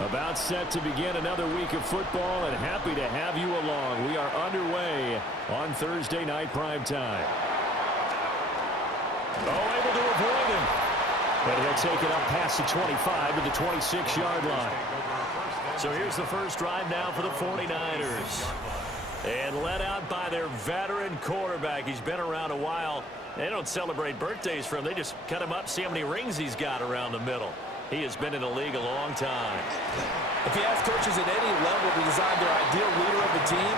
About set to begin another week of football, and happy to have you along. We are underway on Thursday night primetime. Oh, able to avoid him. But he'll take it up past the 25 to the 26-yard line. So here's the first drive now for the 49ers. And led out by their veteran quarterback. He's been around a while. They don't celebrate birthdays for him. They just cut him up, see how many rings he's got around the middle. He has been in the league a long time. If you ask coaches at any level to design their ideal leader of a team,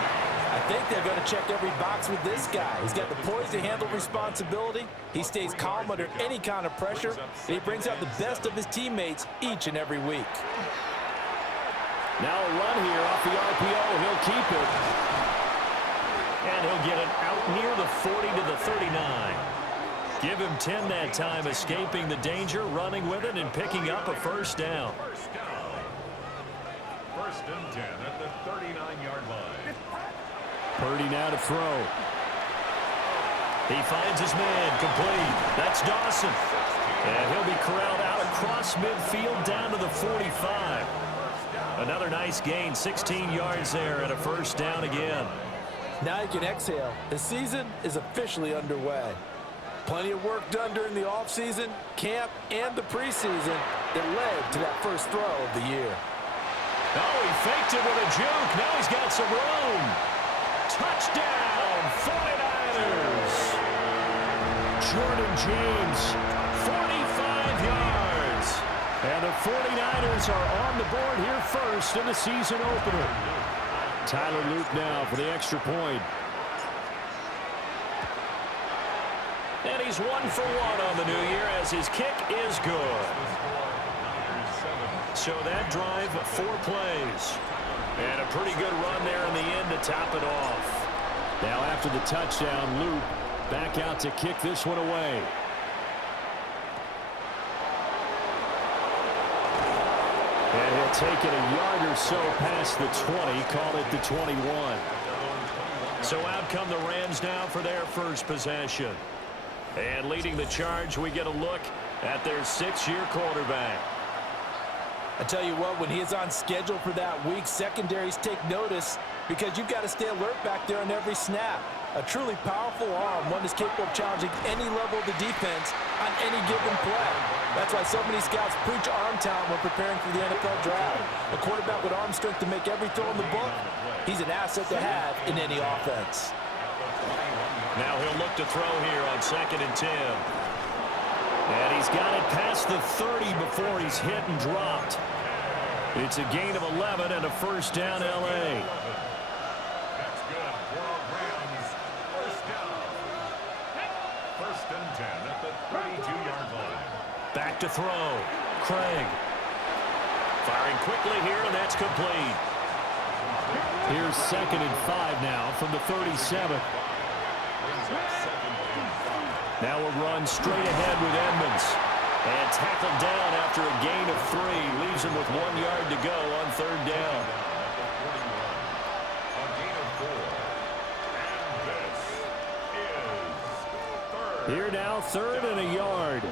I think they're going to check every box with this guy. He's got the poise to handle responsibility. He stays calm under any kind of pressure. And he brings out the best of his teammates each and every week. Now a run here off the RPO. He'll keep it. And he'll get it out near the 40 to the 39. Give him 10 that time, escaping the danger, running with it, and picking up a first down. First and 10 at the 39-yard line. Purdy now to throw. He finds his man, complete. That's Dawson. And he'll be corralled out across midfield down to the 45. Another nice gain, 16 yards there, and a first down again. Now you can exhale. The season is officially underway. Plenty of work done during the offseason, camp, and the preseason that led to that first throw of the year. Oh, he faked it with a juke. Now he's got some room. Touchdown, 49ers. Jordan James, 45 yards. And the 49ers are on the board here first in the season opener. Tyler Luke now for the extra point. And he's 1 for 1 on the new year as his kick is good. So that drive, 4 plays. And a pretty good run there in the end to top it off. Now after the touchdown, Luke back out to kick this one away. And he'll take it a yard or so past the 20, call it the 21. So out come the Rams now for their first possession. And leading the charge, we get a look at their 6-year quarterback. I tell you what, when he is on schedule for that week, secondaries take notice because you've got to stay alert back there on every snap. A truly powerful arm, one is capable of challenging any level of the defense on any given play. That's why so many scouts preach arm talent when preparing for the NFL draft. A quarterback with arm strength to make every throw in the book, he's an asset to have in any offense. Now he'll look to throw here on 2nd and 10. And he's got it past the 30 before he's hit and dropped. It's a gain of 11 and a first down, L.A. That's good for Rams. First down. First and 10 at the 32-yard line. Back to throw. Craig. Firing quickly here, and that's complete. Here's 2nd and 5 now from the 37. Now a run straight ahead with Edmonds. And tackled down after a gain of 3. Leaves him with 1 yard to go on 3rd down. A gain of 4. And this is 3rd. Here now, 3rd and a yard.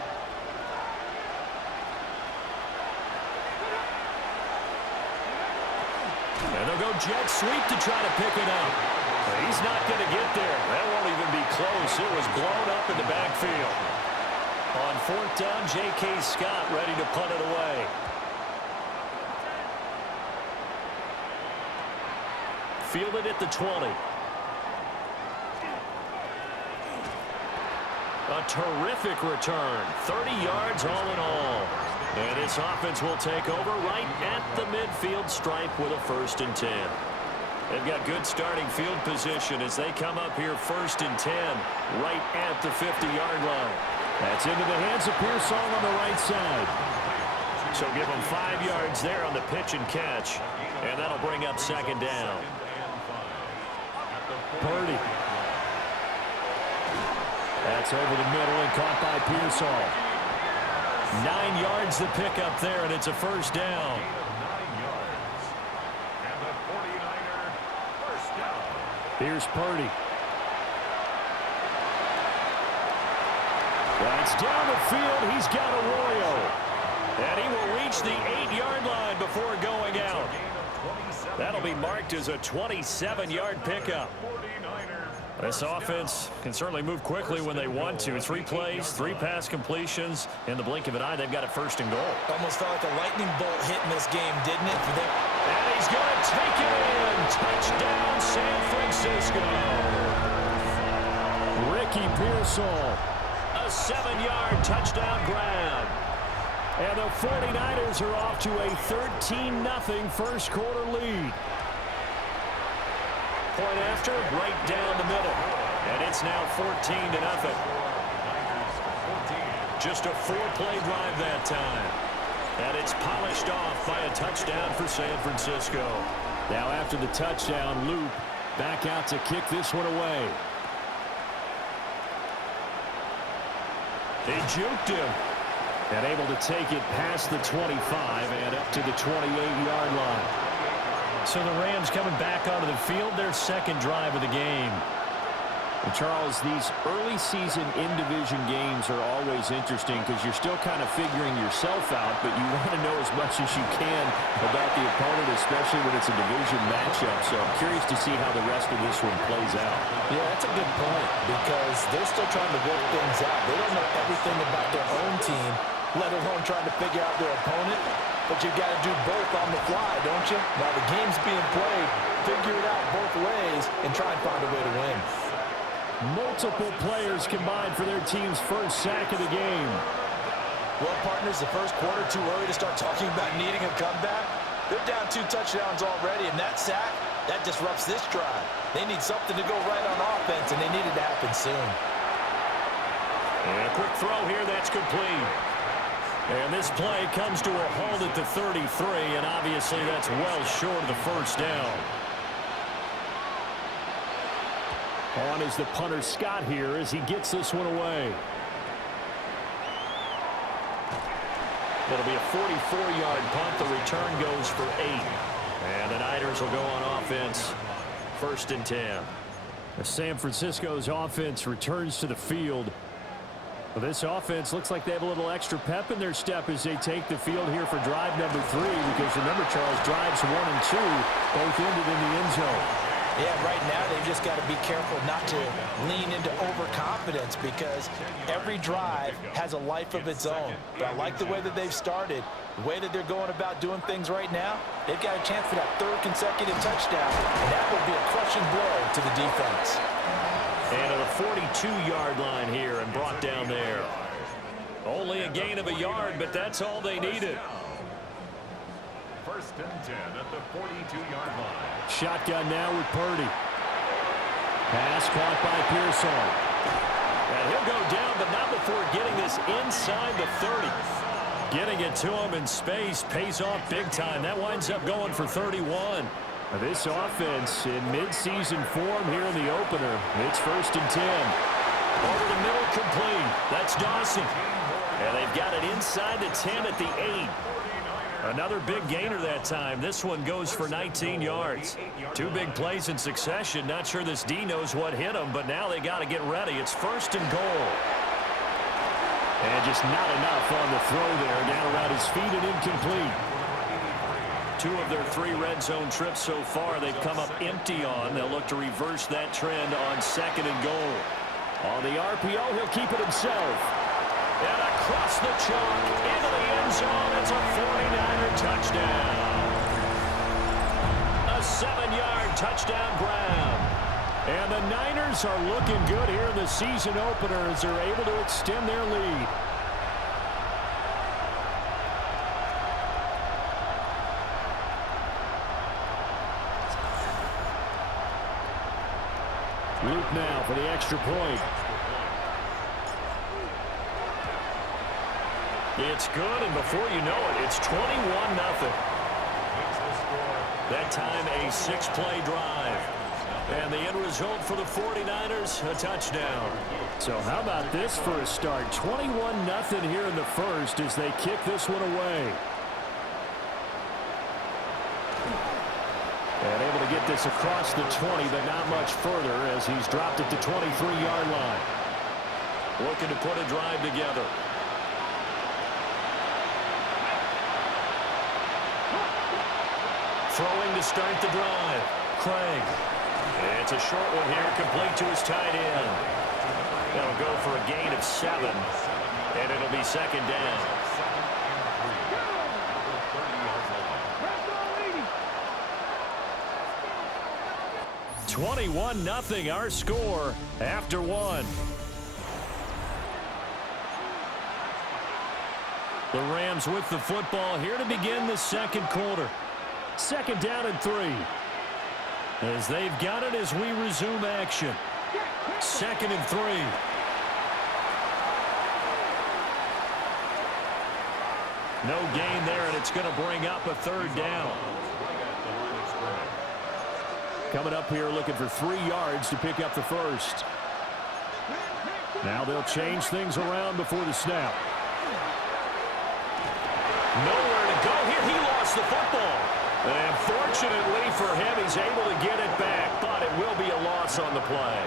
And they'll go jet sweep to try to pick it up. He's not going to get there. That won't even be close. It was blown up in the backfield. On 4th down, J.K. Scott ready to punt it away. Fielded at the 20. A terrific return. 30 yards all in all. And this offense will take over right at the midfield stripe with a 1st and 10. They've got good starting field position as they come up here 1st and 10 right at the 50-yard line. That's into the hands of Pearsall on the right side. So give them 5 yards there on the pitch and catch. And that'll bring up 2nd down. Purdy. That's over the middle and caught by Pearsall. 9 yards the pickup there, and it's a first down. Here's Purdy. That's down the field. He's got Arroyo. And he will reach the 8-yard line before going out. That'll be marked as a 27-yard pickup. This offense can certainly move quickly when they want to. 3 plays, 3 pass completions. In the blink of an eye, they've got it first and goal. Almost felt like a lightning bolt hit in this game, didn't it? And he's going to take it in. Touchdown, San Francisco. Ricky Pearsall. A 7-yard touchdown grab. And the 49ers are off to a 13-0 first quarter lead. Point after, right down the middle. And it's now 14-0. Just a 4-play drive that time. And it's polished off by a touchdown for San Francisco. Now after the touchdown, loop back out to kick this one away. They juked him. And able to take it past the 25 and up to the 28-yard line. So the Rams coming back onto the field, their second drive of the game. And Charles, these early season in-division games are always interesting because you're still kind of figuring yourself out, but you want to know as much as you can about the opponent, especially when it's a division matchup. So I'm curious to see how the rest of this one plays out. Yeah, that's a good point because they're still trying to work things out. They don't know everything about their own team, let alone trying to figure out their opponent. But you've got to do both on the fly, don't you? While the game's being played, figure it out both ways and try and find a way to win. Multiple players combined for their team's first sack of the game. Well, partners, the first quarter, too early to start talking about needing a comeback. They're down 2 touchdowns already, and that sack, that disrupts this drive. They need something to go right on offense, and they need it to happen soon. And a quick throw here, that's complete. And this play comes to a halt at the 33, and obviously that's well short of the first down. On is the punter Scott here as he gets this one away. It'll be a 44-yard punt. The return goes for 8. And the Niners will go on offense. 1st and 10. San Francisco's offense returns to the field. Well, this offense looks like they have a little extra pep in their step as they take the field here for drive number 3. Because remember, Charles, drives 1 and 2 both ended in the end zone. Yeah, right now they've just got to be careful not to lean into overconfidence because every drive has a life of its own. But I like the way that they've started, the way that they're going about doing things right now. They've got a chance for that 3rd consecutive touchdown, and that would be a crushing blow to the defense. And to the 42-yard line here and brought down there. Only a gain of a yard, but that's all they needed. 1st and 10 at the 42-yard line. Shotgun now with Purdy. Pass caught by Pearsall. And he'll go down, but not before getting this inside the 30. Getting it to him in space pays off big time. That winds up going for 31. This offense in midseason form here in the opener. It's 1st and 10. Over the middle, complete. That's Dawson. And they've got it inside the 10 at the 8. Another big gainer that time. This one goes for 19 yards. 2 big plays in succession. Not sure this D knows what hit him, but now they got to get ready. It's 1st and goal. And just not enough on the throw there. Down around his feet and incomplete. 2 of their 3 red zone trips so far they've come up empty on. They'll look to reverse that trend on 2nd and goal. On the RPO, he'll keep it himself. And across the chalk into the end zone. It's a 49er touchdown. A 7-yard touchdown grab. And the Niners are looking good here in the season opener as they're able to extend their lead. Luke now for the extra point. It's good, and before you know it, it's 21-0. That time a 6-play drive. And the end result for the 49ers, a touchdown. So how about this for a start? 21-0 here in the first as they kick this one away. And able to get this across the 20, but not much further as he's dropped at the 23-yard line. Looking to put a drive together. throwing to start the drive. Craig. It's a short one here, complete to his tight end. That'll go for a gain of 7, and it'll be second down. 21-0 our score after 1. The Rams with the football here to begin the second quarter. Second down and 3. As they've got it as we resume action. Second and 3. No gain there, and it's going to bring up a third down. Coming up here looking for 3 yards to pick up the first. Now they'll change things around before the snap. Nowhere to go here. He lost the football. And fortunately for him, he's able to get it back, but it will be a loss on the play.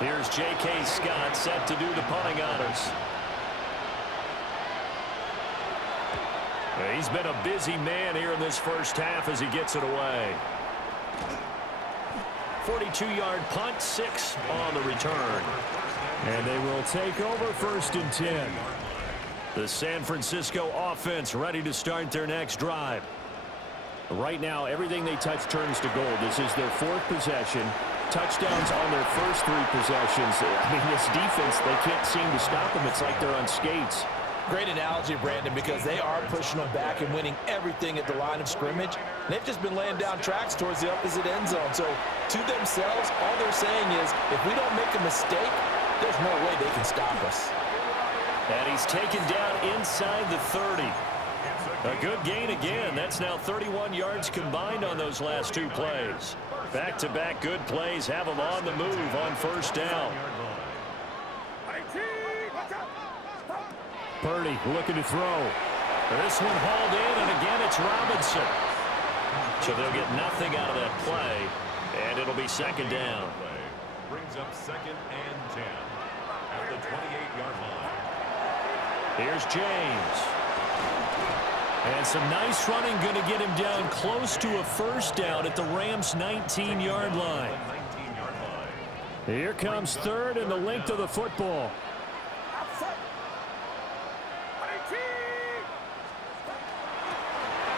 Here's J.K. Scott set to do the punting honors. He's been a busy man here in this first half as he gets it away. 42-yard punt, 6 on the return. And they will take over first and 10. The San Francisco offense ready to start their next drive. Right now, everything they touch turns to gold. This is their 4th possession. Touchdowns on their first 3 possessions. I mean, this defense, they can't seem to stop them. It's like they're on skates. Great analogy, Brandon, because they are pushing them back and winning everything at the line of scrimmage. They've just been laying down tracks towards the opposite end zone. So, to themselves, all they're saying is, if we don't make a mistake, there's no way they can stop us. And he's taken down inside the 30. A good gain again. That's now 31 yards combined on those last 2 plays. Back-to-back good plays have him on the move on first down. Purdy looking to throw. This one hauled in, and again it's Robinson. So they'll get nothing out of that play, and it'll be second down. Brings up second and 10 at the 28-yard line. Here's James. And some nice running, going to get him down close to a first down at the Rams' 19-yard line. Here comes third and the length of the football.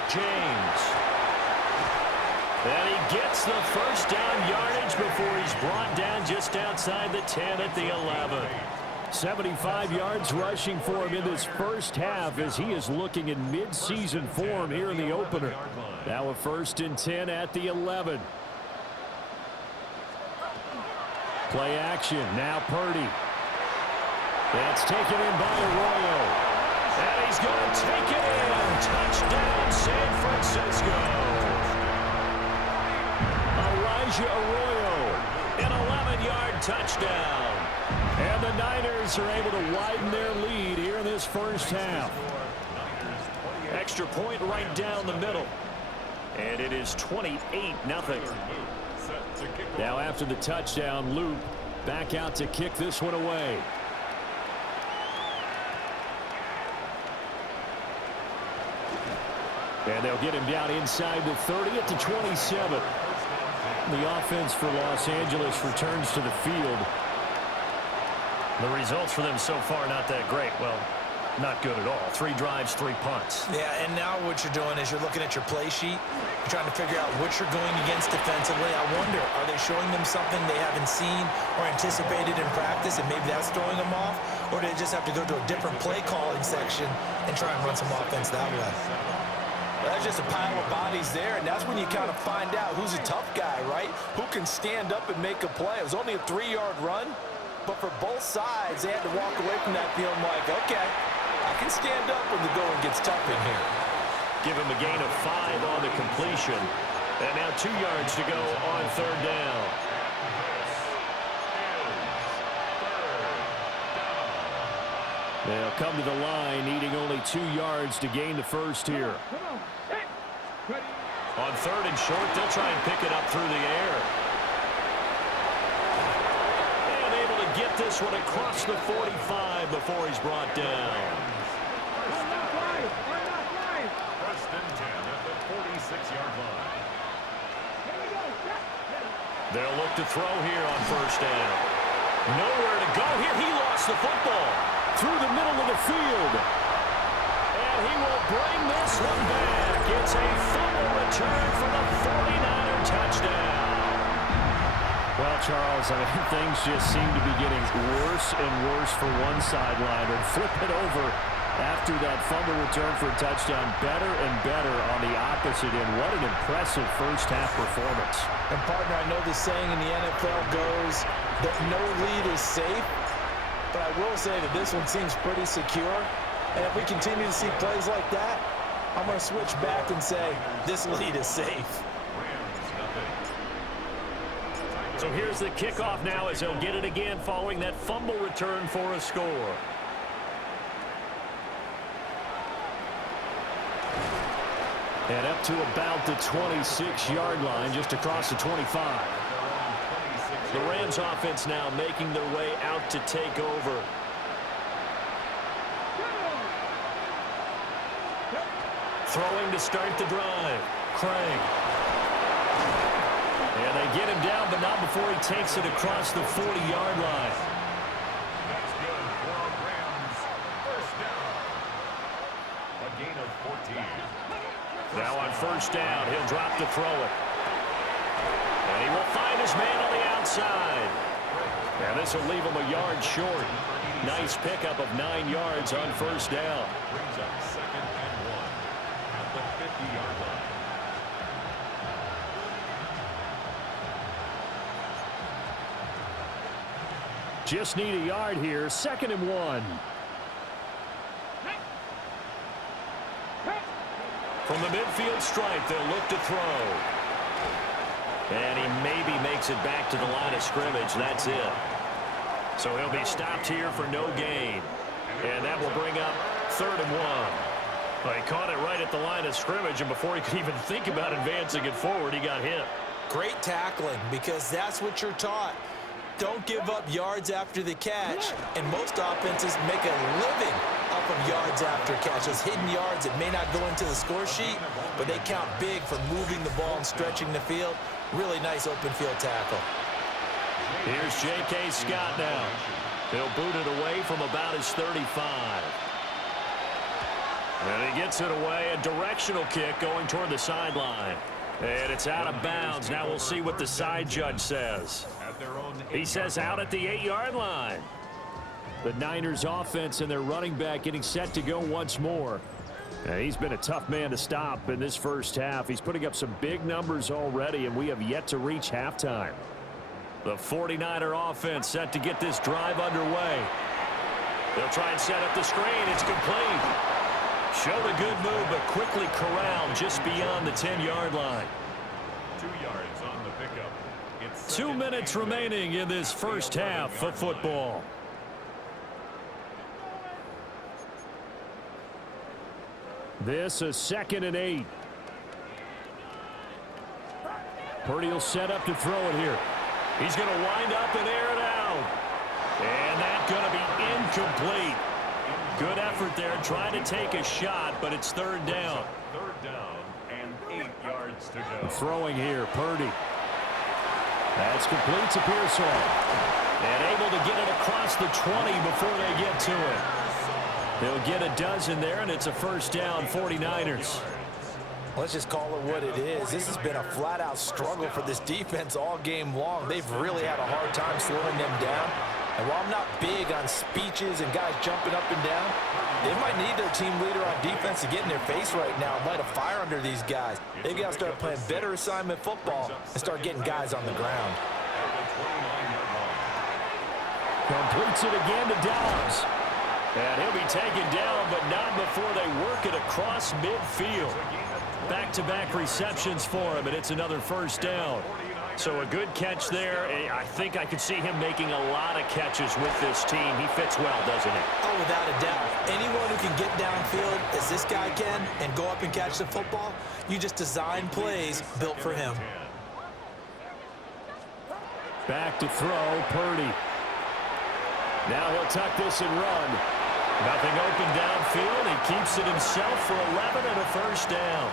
James. And he gets the first down yardage before he's brought down just outside the 10 at the 11. 75 yards rushing for him in this first half as he is looking in mid-season form here in the opener. Now a first and 10 at the 11. Play action. Now Purdy. That's taken in by Arroyo. And he's going to take it in. Touchdown, San Francisco. Elijah Arroyo, an 11-yard touchdown. And the Niners are able to widen their lead here in this first half. Extra point right down the middle. And it is 28-0. Now after the touchdown, Loop back out to kick this one away. And they'll get him down inside the 30 at the 27. The offense for Los Angeles returns to the field. The results for them so far not that great. Well, not good at all. 3 drives, 3 punts. Yeah, and now what you're doing is you're looking at your play sheet. You're trying to figure out what you're going against defensively. I wonder, are they showing them something they haven't seen or anticipated in practice, and maybe that's throwing them off? Or do they just have to go to a different play calling section and try and run some offense that way? That's just a pile of bodies there, and that's when you kind of find out who's a tough guy, right? Who can stand up and make a play. It was only a 3-yard run, but for both sides, they had to walk away from that feeling like, okay, I can stand up when the going gets tough in here. Give him a gain of 5 on the completion. And now 2 yards to go on third down. They'll come to the line, needing only 2 yards to gain the first here. On third and short, they'll try and pick it up through the air. And able to get this one across the 45 before he's brought down. First and 10 at the 46-yard line. They'll look to throw here on first down. Nowhere to go here. He lost the football through the middle of the field. And he will bring this one back. It's a fumble return for the 49er touchdown. Well, Charles, I mean, things just seem to be getting worse and worse for one sideline. And flip it over after that fumble return for a touchdown. Better and better on the opposite end. What an impressive first-half performance. And, partner, I know the saying in the NFL goes that no lead is safe. But I will say that this one seems pretty secure. And if we continue to see plays like that, I'm going to switch back and say this lead is safe. So here's the kickoff now as they'll get it again following that fumble return for a score. And up to about the 26-yard line, just across the 25. The Rams offense now making their way out to take over. Throwing to start the drive. Craig. And they get him down, but not before he takes it across the 40-yard line. That's good for our Rams. First down. A gain of 14. Now on first down, he'll drop to throw it. And he will find his man on the outside. And this will leave him a yard short. Nice pickup of 9 yards on first down. Brings up second and 1 at the 50-yard line. Just need a yard here. Second and 1. From the midfield stripe, they'll look to throw. And he maybe makes it back to the line of scrimmage. That's it. So he'll be stopped here for no gain. And that will bring up third and 1. Well, he caught it right at the line of scrimmage, and before he could even think about advancing it forward, he got hit. Great tackling, because that's what you're taught. Don't give up yards after the catch, and most offenses make a living off of yards after catch. Those hidden yards that may not go into the score sheet, but they count big for moving the ball and stretching the field. Really nice open field tackle. Here's J.K. Scott now. He'll boot it away from about his 35. And he gets it away, a directional kick going toward the sideline. And it's out of bounds. Now we'll see what the side judge says. He says out at the 8-yard line. The Niners offense and their running back getting set to go once more. And he's been a tough man to stop in this first half. He's putting up some big numbers already, and we have yet to reach halftime. The 49er offense set to get this drive underway. They'll try and set up the screen. It's complete. Showed a good move, but quickly corralled just beyond the 10-yard line. 2 yards on the pickup. It's 2 minutes remaining in this first half of football. This is 2nd and 8. Purdy will set up to throw it here. He's going to wind up and air it out. And that's going to be incomplete. Good effort there, trying to take a shot, but it's third down. Third down and 8 yards to go. Throwing here, Purdy. That's complete to Pearsall. And able to get it across the 20 before they get to it. They'll get a dozen there, and it's a first down, 49ers. Let's just call it what it is. This has been a flat-out struggle for this defense all game long. They've really had a hard time slowing them down. And while I'm not big on speeches and guys jumping up and down, they might need their team leader on defense to get in their face right now and light a fire under these guys. They've got to start playing better assignment football and start getting guys on the ground. Completes it again to Dobbs. And he'll be taken down, but not before they work it across midfield. Back-to-back receptions for him, and it's another first down. So a good catch there. I think I could see him making a lot of catches with this team. He fits well, doesn't he? Oh, without a doubt. Anyone who can get downfield, as this guy can, and go up and catch the football, you just design plays built for him. Back to throw, Purdy. Now he'll tuck this and run. Nothing open downfield. He keeps it himself for 11 and a first down.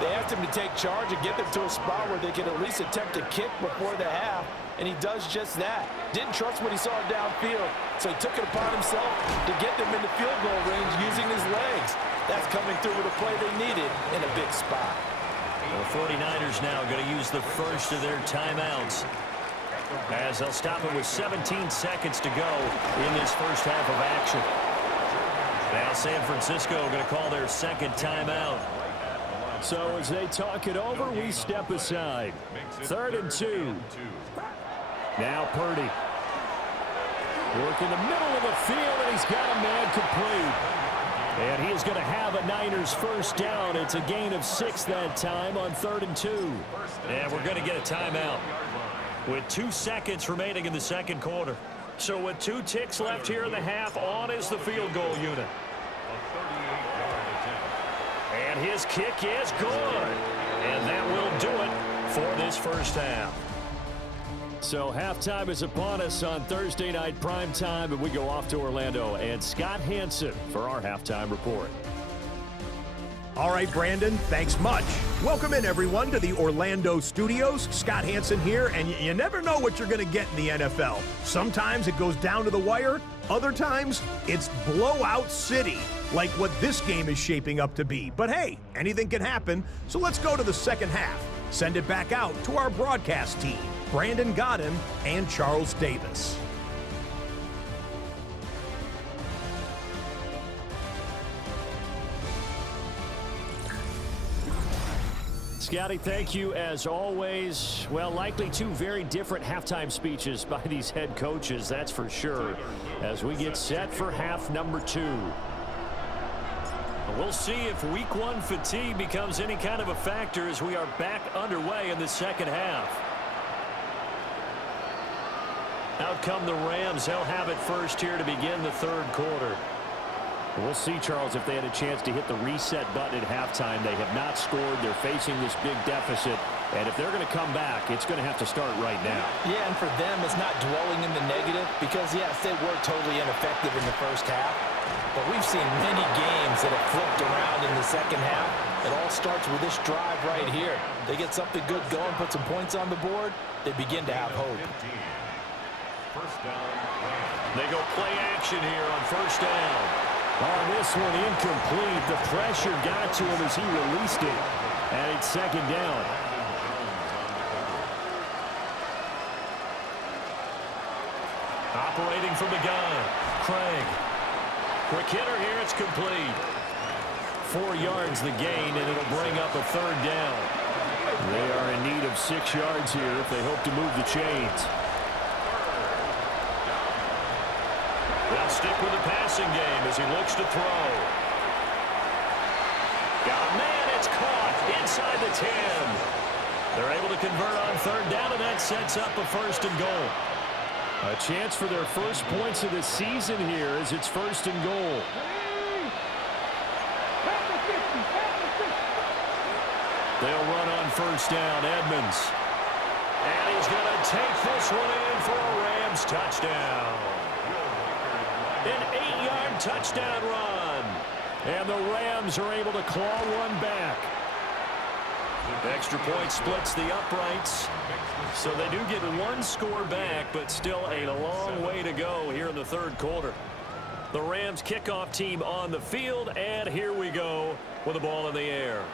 They asked him to take charge and get them to a spot where they could at least attempt to kick before the half, and he does just that. Didn't trust what he saw downfield, so he took it upon himself to get them into field goal range using his legs. That's coming through with a play they needed in a big spot. The 49ers now going to use the first of their timeouts, as they'll stop it with 17 seconds to go in this first half of action. Now San Francisco going to call their second timeout. So as they talk it over, we step aside. 3rd and 2. Now Purdy. Work in the middle of the field, and he's got a man complete. And he is going to have a Niners first down. It's a gain of 6 that time on 3rd and 2. And we're going to get a timeout with 2 seconds remaining in the second quarter. So with 2 ticks left here in the half, on is the field goal unit. And his kick is good. And that will do it for this first half. So halftime is upon us on Thursday night primetime, and we go off to Orlando. And Scott Hansen for our halftime report. All right, Brandon, thanks much. Welcome in, everyone, to the Orlando studios. Scott Hansen here, and you never know what you're going to get in the NFL. Sometimes it goes down to the wire. Other times, it's blowout city, like what this game is shaping up to be. But hey, anything can happen, so let's go to the second half. Send it back out to our broadcast team, Brandon Godden and Charles Davis. Scotty, thank you as always. Well, likely 2 very different halftime speeches by these head coaches, that's for sure, as we get set for half number 2. We'll see if week 1 fatigue becomes any kind of a factor as we are back underway in the second half. Out come the Rams. They'll have it first here to begin the third quarter. We'll see, Charles, if they had a chance to hit the reset button at halftime. They have not scored. They're facing this big deficit. And if they're going to come back, it's going to have to start right now. Yeah, and for them, it's not dwelling in the negative because, yes, they were totally ineffective in the first half. But we've seen many games that have flipped around in the second half. It all starts with this drive right here. They get something good going, put some points on the board, they begin to have hope. First down. They go play action here on first down. On this one, incomplete. The pressure got to him as he released it. And it's second down. Operating from the gun, Craig. Quick hitter here, it's complete. 4 yards the gain, and it'll bring up a third down. They are in need of 6 yards here if they hope to move the chains. They'll stick with the passing game as he looks to throw. Got a man, it's caught inside the 10. They're able to convert on third down, and that sets up a first and goal. A chance for their first points of the season here as it's first and goal. They'll run on first down, Edmonds. And he's going to take this one in for a Rams touchdown. An 8-yard touchdown run. And the Rams are able to claw one back. Extra point splits the uprights. So they do get 1 score back, but still a long way to go here in the third quarter. The Rams kickoff team on the field, and here we go with the ball in the air.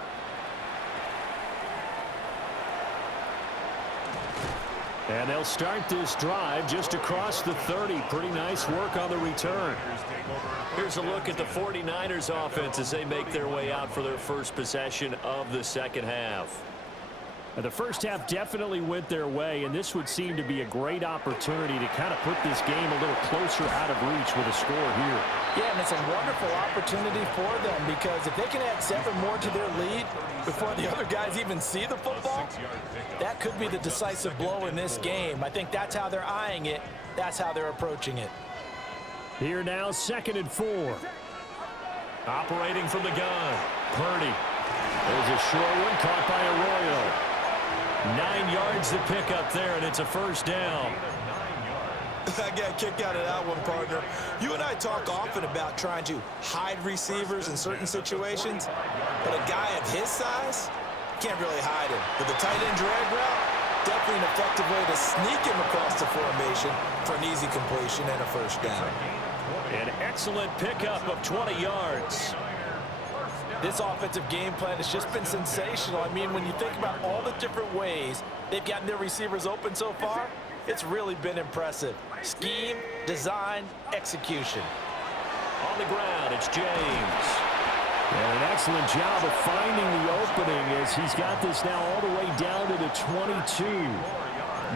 And they'll start this drive just across the 30. Pretty nice work on the return. Here's a look at the 49ers offense as they make their way out for their first possession of the second half. The first half definitely went their way, and this would seem to be a great opportunity to kind of put this game a little closer out of reach with a score here. Yeah, and it's a wonderful opportunity for them because if they can add 7 more to their lead before the other guys even see the football, that could be the decisive blow in this game. I think that's how they're eyeing it. That's how they're approaching it. Here now, 2nd and 4. Operating from the gun, Purdy. There's a short one caught by Arroyo. 9 yards to pick up there, and it's a first down. I got a kick out of that one, partner. You and I talk often about trying to hide receivers in certain situations, but a guy of his size can't really hide him. But the tight end drag route, definitely an effective way to sneak him across the formation for an easy completion and a first down. An excellent pickup of 20 yards. This offensive game plan has just been sensational. I mean, when you think about all the different ways they've gotten their receivers open so far, it's really been impressive. Scheme, design, execution. On the ground, it's James. And an excellent job of finding the opening as he's got this now all the way down to the 22.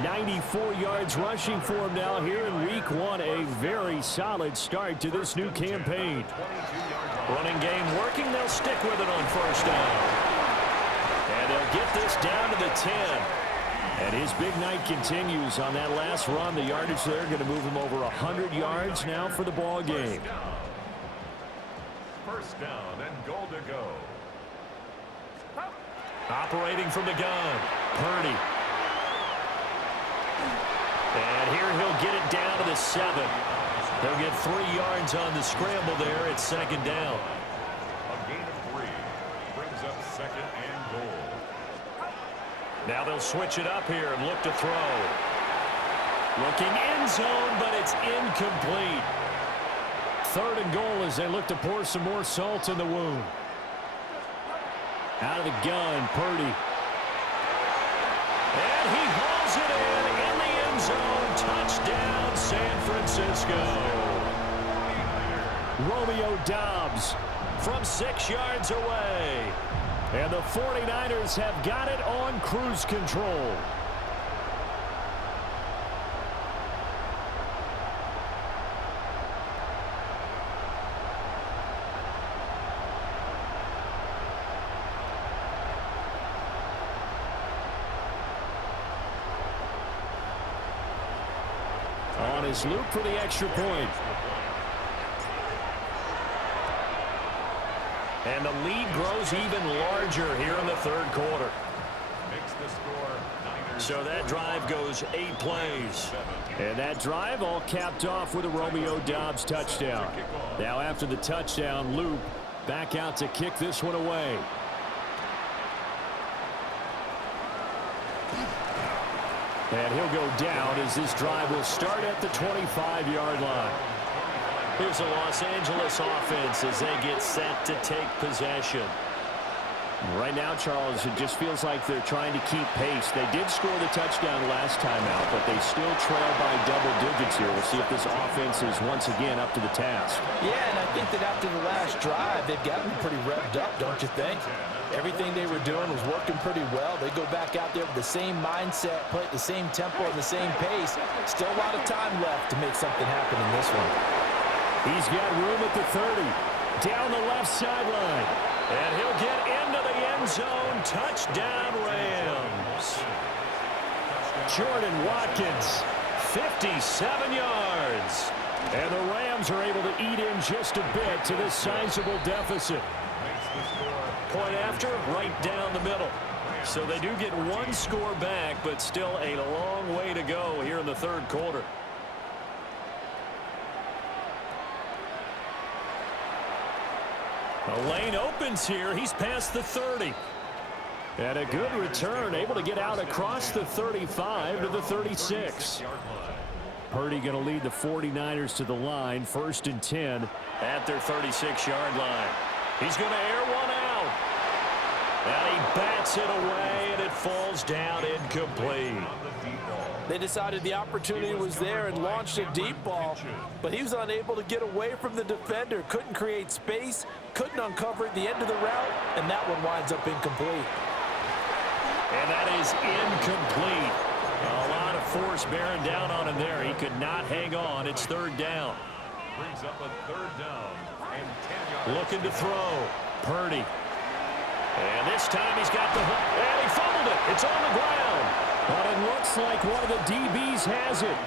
94 yards rushing for him now here in week 1. A very solid start to this new campaign. Running game working. They'll stick with it on first down. And they'll get this down to the 10. And his big night continues on that last run. The yardage there going to move him over 100 yards now for the ball game. First down and goal to go. Operating from the gun, Purdy. And here he'll get it down to the 7. They'll get 3 yards on the scramble there at second down. A gain of 3 brings up second and goal. Now they'll switch it up here and look to throw. Looking end zone, but it's incomplete. 3rd and goal as they look to pour some more salt in the wound. Out of the gun, Purdy. And he hauls it in the end zone. Touchdown, San Francisco. Romeo Doubs from 6 yards away. And the 49ers have got it on cruise control. On his loop for the extra point. And the lead grows even larger here in the 3rd quarter. Makes the score Niners. So that drive goes 8 plays. And that drive all capped off with a Romeo Doubs touchdown. Now after the touchdown, loop back out to kick this one away. And he'll go down as this drive will start at the 25-yard line. Here's a Los Angeles offense as they get set to take possession. Right now, Charles, it just feels like they're trying to keep pace. They did score the touchdown last time out, but they still trail by double digits here. We'll see if this offense is once again up to the task. Yeah, and I think that after the last drive, they've gotten pretty revved up, don't you think? Everything they were doing was working pretty well. They go back out there with the same mindset, play at the same tempo and the same pace. Still a lot of time left to make something happen in this one. He's got room at the 30. Down the left sideline. And he'll get into the end zone. Touchdown, Rams. Jordan Watkins, 57 yards. and the Rams are able to eat in just a bit to this sizable deficit. Point after, right down the middle. So they do get one score back, but still a long way to go here in the 3rd quarter. The lane opens here. He's past the 30. And a good return, able to get out across the 35 to the 36. Purdy going to lead the 49ers to the line, 1st and 10. At their 36-yard line. He's going to air one out. And he bats it away, and it falls down incomplete. They decided the opportunity was there and launched a deep ball, but he was unable to get away from the defender, couldn't create space, couldn't uncover at the end of the route, and that one winds up incomplete. And that is incomplete. A lot of force bearing down on him there. He could not hang on. It's 3rd down. Brings up a 3rd down and 10 yards. Looking to throw. Purdy. And this time he's got the hook. And he fumbled it. It's on the ground. But it looks like one of the DBs has it.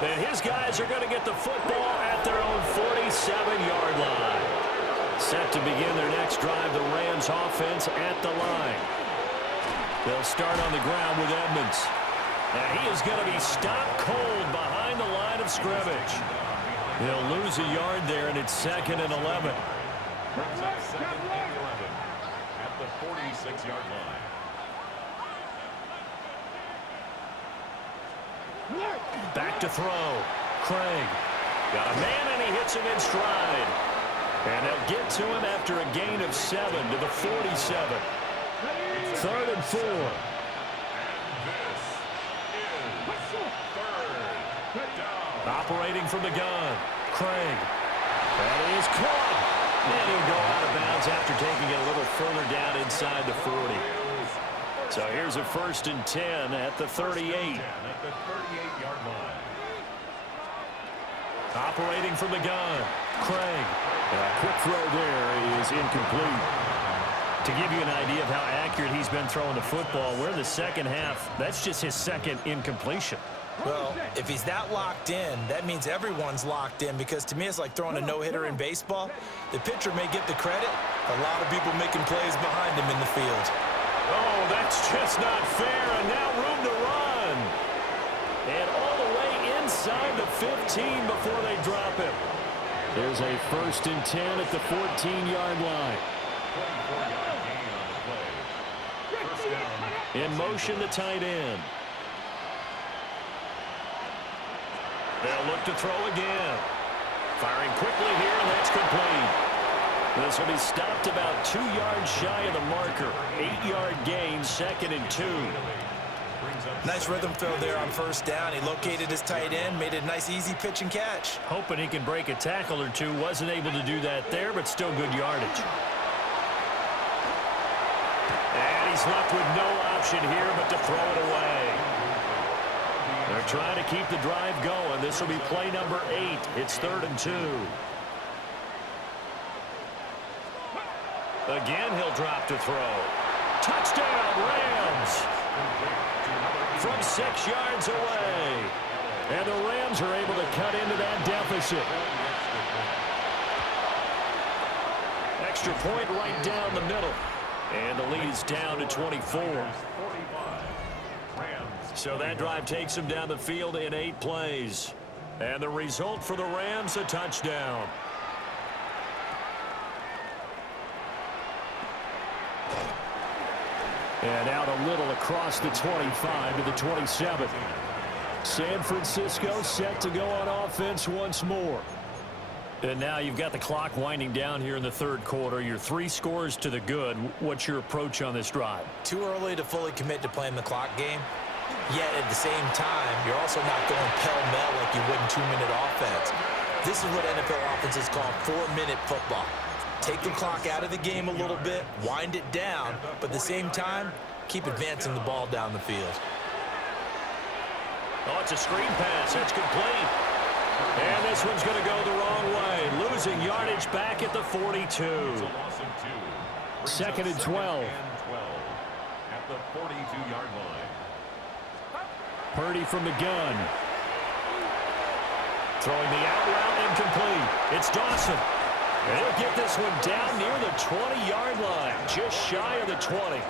And his guys are going to get the football at their own 47-yard line. Set to begin their next drive, the Rams offense at the line. They'll start on the ground with Edmonds. And he is going to be stopped cold behind the line of scrimmage. He'll lose a yard there, and it's 2nd and 11. Brings up 2nd and 11 at the 46-yard line. Back to throw. Craig. Got a man, and he hits him in stride. And they'll get to him after a gain of 7 to the 47. 3rd and 4. And this is 3rd down. Operating from the gun. Craig. That is caught. And he'll go out of bounds after taking it a little further down inside the 40. So here's a 1st and 10 at the 38. At the 38-yard line. Operating from the gun. Craig. A quick throw there is incomplete. To give you an idea of how accurate he's been throwing the football, we're in the second half. That's just his 2nd incompletion. Well, if he's that locked in, that means everyone's locked in, because to me it's like throwing a no-hitter in baseball. The pitcher may get the credit. A lot of people making plays behind him in the field. Oh, that's just not fair, and now room to run. And all the way inside the 15 before they drop him. There's a 1st and 10 at the 14-yard line. 24-yard gain on the play. First down. In motion, the tight end. They'll look to throw again. Firing quickly here, and that's complete. This will be stopped about 2 yards shy of the marker. 8-yard gain, 2nd and 2. Nice rhythm throw there on 1st down. He located his tight end, made it a nice, easy pitch and catch. Hoping he can break a tackle or two. Wasn't able to do that there, but still good yardage. And he's left with no option here but to throw it away. They're trying to keep the drive going. This will be play number 8. It's 3rd and 2. Again, he'll drop to throw. Touchdown, Rams! From 6 yards away. And the Rams are able to cut into that deficit. Extra point right down the middle. And the lead is down to 24. So that drive takes them down the field in 8 plays. And the result for the Rams, a touchdown. And out a little across the 25 to the 27. San Francisco set to go on offense once more. And now you've got the clock winding down here in the 3rd quarter. You're 3 scores to the good. What's your approach on this drive? Too early to fully commit to playing the clock game. Yet at the same time, you're also not going pell-mell like you would in 2-minute offense. This is what NFL offenses call 4-minute football. Take the clock out of the game a little bit, wind it down, but at the same time, keep advancing the ball down the field. Oh, it's a screen pass. That's complete. And this one's going to go the wrong way. Losing yardage back at the 42. 2nd and 12. At the 42-yard line. Purdy from the gun. Throwing the out route incomplete. It's Dawson. And he'll get this one down near the 20-yard line, just shy of the 20.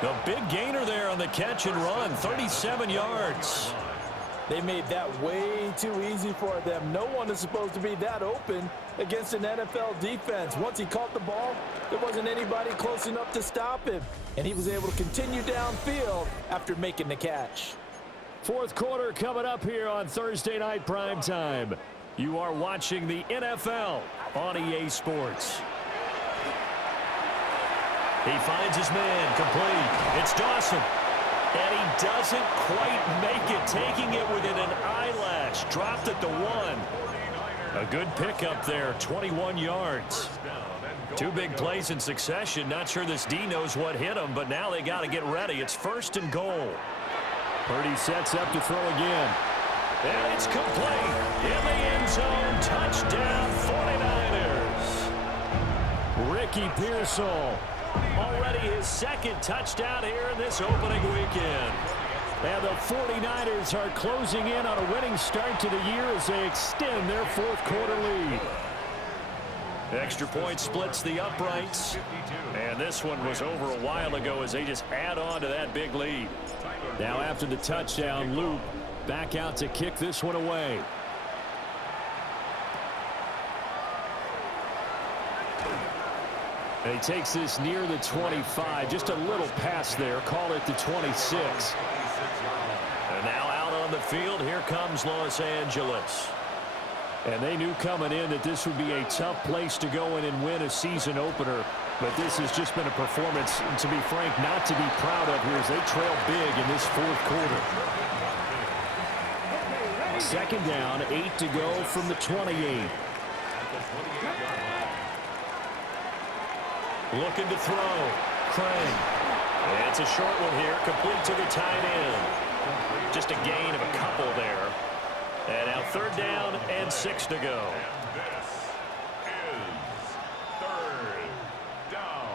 The big gainer there on the catch and run, 37 yards. They made that way too easy for them. No one is supposed to be that open against an NFL defense. Once he caught the ball, there wasn't anybody close enough to stop him. And he was able to continue downfield after making the catch. 4th quarter coming up here on Thursday Night Primetime. You are watching the NFL on EA Sports. He finds his man, complete. It's Dawson. And he doesn't quite make it, taking it within an eyelash. Dropped at the 1. A good pickup there, 21 yards. 2 big plays in succession. Not sure this D knows what hit him, but now they got to get ready. It's 1st and goal. Purdy sets up to throw again. And it's complete. In the end zone, touchdown 49ers. Ricky Pearsall. Already his 2nd touchdown here in this opening weekend. And the 49ers are closing in on a winning start to the year as they extend their 4th quarter lead. Extra point splits the uprights. And this one was over a while ago as they just add on to that big lead. Now after the touchdown, Luke back out to kick this one away. And he takes this near the 25. Just a little pass there. Call it the 26. And now out on the field, here comes Los Angeles. And they knew coming in that this would be a tough place to go in and win a season opener. But this has just been a performance, to be frank, not to be proud of here as they trail big in this fourth quarter. Second down, 8 to go from the 28. Looking to throw. Craig. And it's a short one here, complete to the tight end. Just a gain of a couple there. And now third down and 6 to go. And this is third down.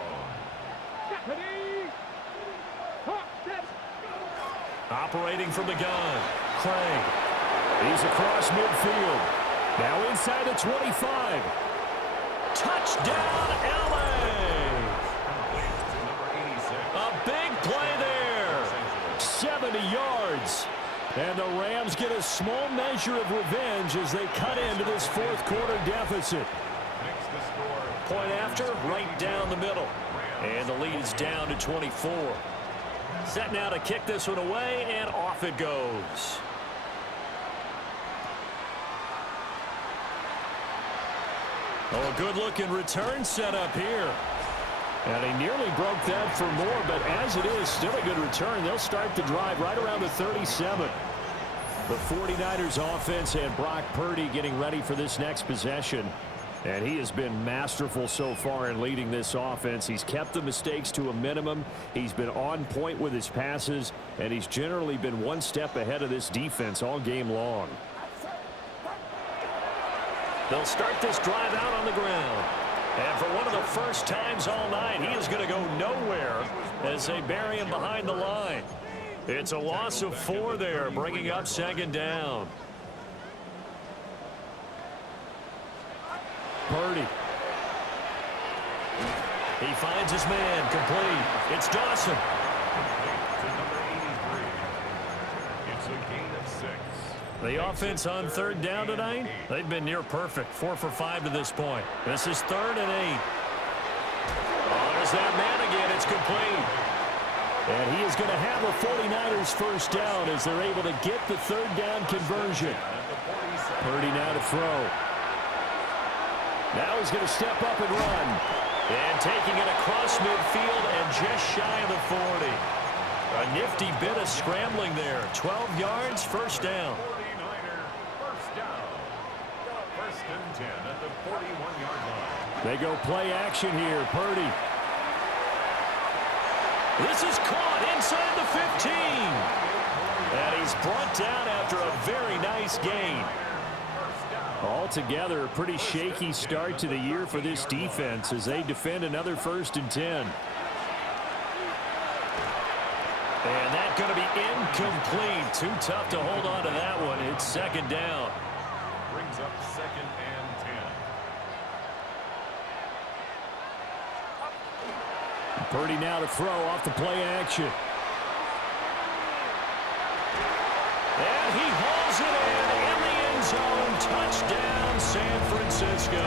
Operating from the gun. Craig. He's across midfield. Now inside the 25. Touchdown, LA! A big play there. 70 yards. And the Rams get a small measure of revenge as they cut into this fourth quarter deficit. Point after, right down the middle. And the lead is down to 24. Set now to kick this one away, and off it goes. Oh, a good-looking return set up here. And he nearly broke that for more, but as it is, still a good return. They'll start the drive right around the 37. The 49ers offense and Brock Purdy getting ready for this next possession. And he has been masterful so far in leading this offense. He's kept the mistakes to a minimum. He's been on point with his passes, and he's generally been one step ahead of this defense all game long. They'll start this drive out on the ground. And for one of the first times all night, he is going to go nowhere as they bury him behind the line. It's a loss of 4 there, bringing up second down. Purdy. He finds his man, complete. It's Dawson. It's a gain of 6. The offense on third down tonight, they've been near perfect. 4 for 5 to this point. This is 3rd and 8. Oh, there's that man again. It's complete. And he is going to have a 49ers first down as they're able to get the third down conversion. Purdy now to throw. Now he's going to step up and run. And taking it across midfield and just shy of the 40. A nifty bit of scrambling there. 12 yards, first down. 49er first down. First and 10 at the 41-yard line. They go play action here. Purdy. This is caught inside the 15. And he's brought down after a very nice gain. Altogether, a pretty shaky start to the year for this defense as they defend another 1st and 10. And that's going to be incomplete. Too tough to hold on to that one. It's second down. Brings up 2nd and 10. Purdy now to throw off the play action. And he hauls it in the end zone. Touchdown, San Francisco.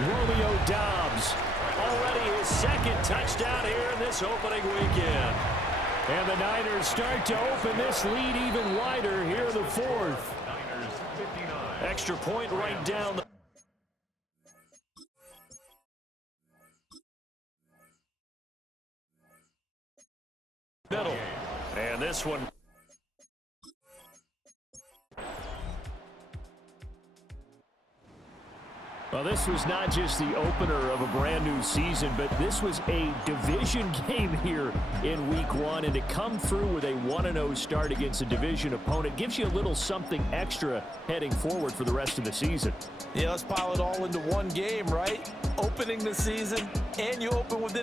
Romeo Doubs. Already his 2nd touchdown here in this opening weekend. And the Niners start to open this lead even wider here in the 4th. Niners 59. Extra point right down the middle. And this one. Well, this was not just the opener of a brand new season, but this was a division game here in week 1. And to come through with a 1-0 start against a division opponent gives you a little something extra heading forward for the rest of the season. Yeah, let's pile it all into one game, right? Opening the season, and you open within the